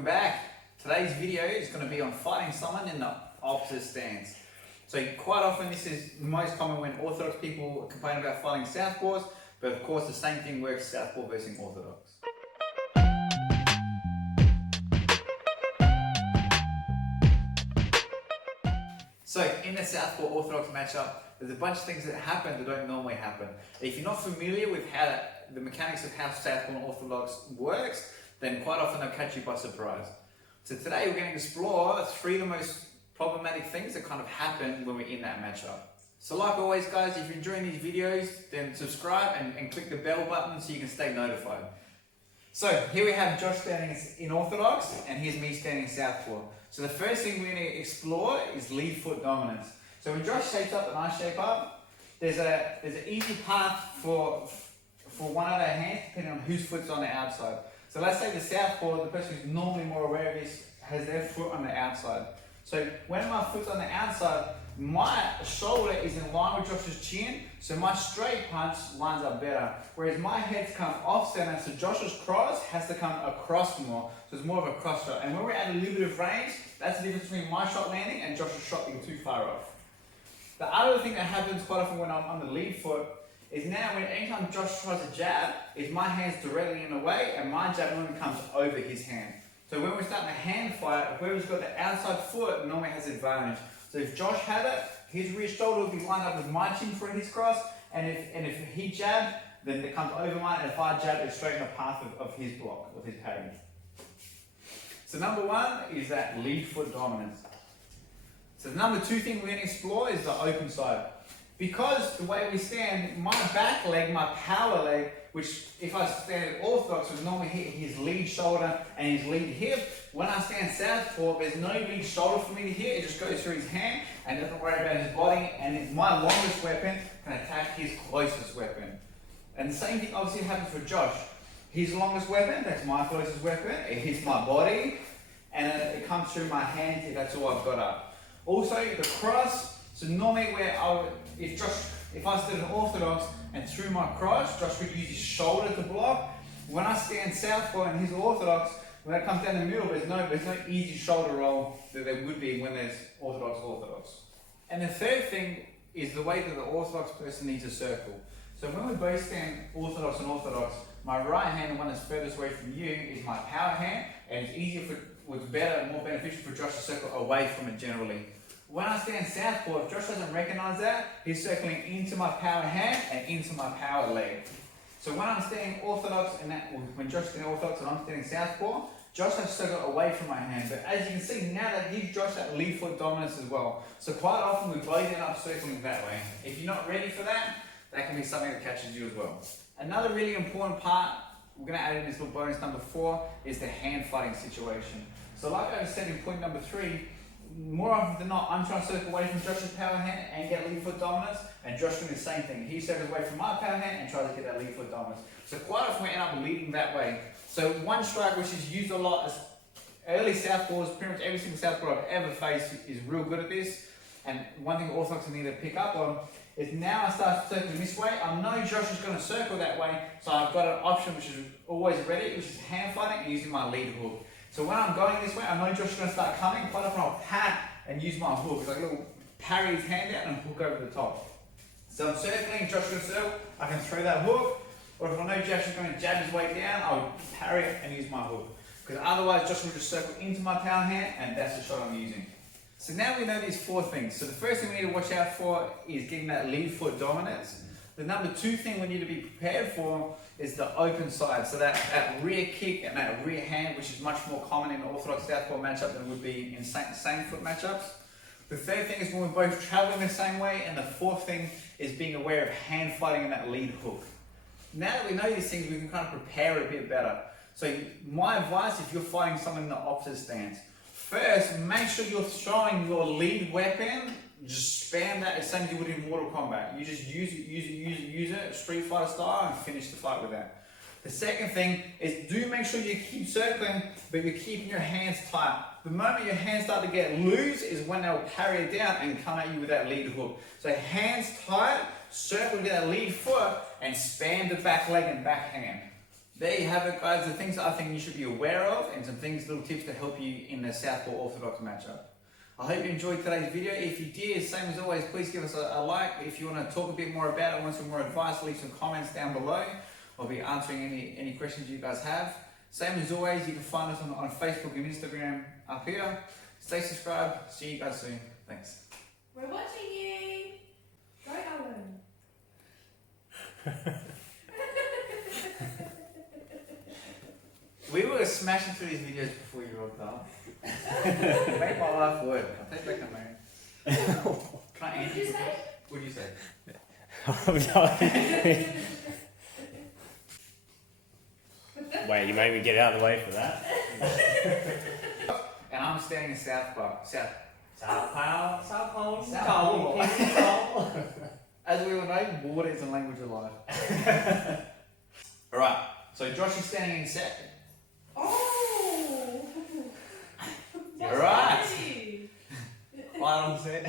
welcome back. Today's video is going to be on fighting someone in the opposite stance. So quite often this is most common when Orthodox people complain about fighting Southpaws, but of course the same thing works Southpaw versus Orthodox. So in the Southpaw Orthodox matchup, there's a bunch of things that happen that don't normally happen. If you're not familiar with how the mechanics of how Southpaw and Orthodox works, then quite often they'll catch you by surprise. So today we're going to explore 3 of the most problematic things that kind of happen when we're in that matchup. So like always guys, if you're enjoying these videos, then subscribe and click the bell button so you can stay notified. So here we have Josh standing in Orthodox and here's me standing in Southpaw. So the first thing we're going to explore is lead foot dominance. So when Josh shapes up and I shape up, there's an easy path for one of our hands depending on whose foot's on the outside. So let's say the Southpaw, the person who's normally more aware of this, has their foot on the outside. So when my foot's on the outside, my shoulder is in line with Josh's chin, so my straight punch lines up better. Whereas my head's come off center, so Josh's cross has to come across more, so it's more of a cross shot. And when we're at a little bit of range, that's the difference between my shot landing and Josh's shot being too far off. The other thing that happens quite often when I'm on the lead foot is now when anytime Josh tries a jab, is my hand's directly in the way and my jab normally comes over his hand. So when we're starting a hand fight, whoever's got the outside foot normally has advantage. So if Josh had it, his rear shoulder would be lined up with my chin for his cross, and if he jabbed, then it comes over mine, and if I jab, it's straight in the path of his block, of his parry. So number 1 is that lead foot dominance. So the number 2 thing we're going to explore is the open side. Because the way we stand, my back leg, my power leg, which if I stand at Orthodox would normally hit his lead shoulder and his lead hip. When I stand Southpaw, there's no lead shoulder for me to hit, it just goes through his hand and doesn't worry about his body, and my longest weapon can attack his closest weapon. And the same thing obviously happens for Josh. His longest weapon, that's my closest weapon, it hits my body and it comes through my hands if that's all I've got up. Also the cross, so normally if I stood in Orthodox and threw my cross, Josh would use his shoulder to block. When I stand Southpaw and he's Orthodox, when it comes down the middle, there's no easy shoulder roll that there would be when there's Orthodox. And the third thing is the way that the Orthodox person needs a circle. So when we both stand Orthodox and Orthodox, my right hand, the one that's furthest away from you, is my power hand, and it's easier what's better and more beneficial for Josh to circle away from it generally. When I stand Southpaw, if Josh doesn't recognize that, he's circling into my power hand and into my power leg. So when I'm standing Orthodox, when Josh is standing Orthodox and I'm standing Southpaw, Josh has to circle away from my hand. But as you can see, now that gives Josh that lead foot dominance as well. So quite often we both end up circling that way. If you're not ready for that, that can be something that catches you as well. Another really important part, we're going to add in this little bonus number 4, is the hand fighting situation. So like I said in point number 3, more often than not, I'm trying to circle away from Josh's power hand and get lead foot dominance, and Josh doing the same thing. He circles away from my power hand and tries to get that lead foot dominance. So quite often we end up leading that way. So one strike which is used a lot as early Southpaws, pretty much every single Southpaw I've ever faced is real good at this. And one thing Orthodox need to pick up on is now I start circling this way, I know Josh is going to circle that way, so I've got an option which is always ready, which is hand fighting and using my lead hook. So when I'm going this way, I know Josh is going to start coming, quite often I'll pat and use my hook. It's like a little parry his hand out and hook over the top. So I'm circling, Josh is going to circle, I can throw that hook, or if I know Josh is going to jab his way down, I'll parry it and use my hook. Because otherwise Josh will just circle into my power hand and that's the shot I'm using. So now we know these 4 things. So the first thing we need to watch out for is getting that lead foot dominance. The number 2 thing we need to be prepared for is the open side. So that rear kick and that rear hand, which is much more common in an Orthodox Southpaw matchup than would be in same foot matchups. The third thing is when we're both traveling the same way. And the 4th thing is being aware of hand fighting and that lead hook. Now that we know these things, we can kind of prepare a bit better. So my advice, if you're fighting someone in the opposite stance, first, make sure you're throwing your lead weapon, just spam that as same as you would in Mortal Kombat. You just use it, Street Fighter style, and finish the fight with that. The second thing is do make sure you keep circling, but you're keeping your hands tight. The moment your hands start to get loose is when they'll parry it down and come at you with that lead hook. So hands tight, circle with that lead foot, and spam the back leg and back hand. there you have it, guys. The things that I think you should be aware of, and some things, little tips to help you in the Southpaw Orthodox matchup. I hope you enjoyed today's video. If you did, same as always, please give us a like. If you want to talk a bit more about it, want some more advice, leave some comments down below. I'll be answering any questions you guys have. Same as always, you can find us on Facebook and Instagram up here. Stay subscribed. See you guys soon. Thanks. We're watching you. Go, Alan. We were smashing through these videos before you rocked up. Make my life work. I'll take back a man. Can I answer your question? What did you say? Wait, you made me get out of the way for that? And I'm staying in Southpaw. Southpaw. As we all know, water is a language of life. Alright, so Josh is standing in second. Oh! You're right. Funny. Right on set.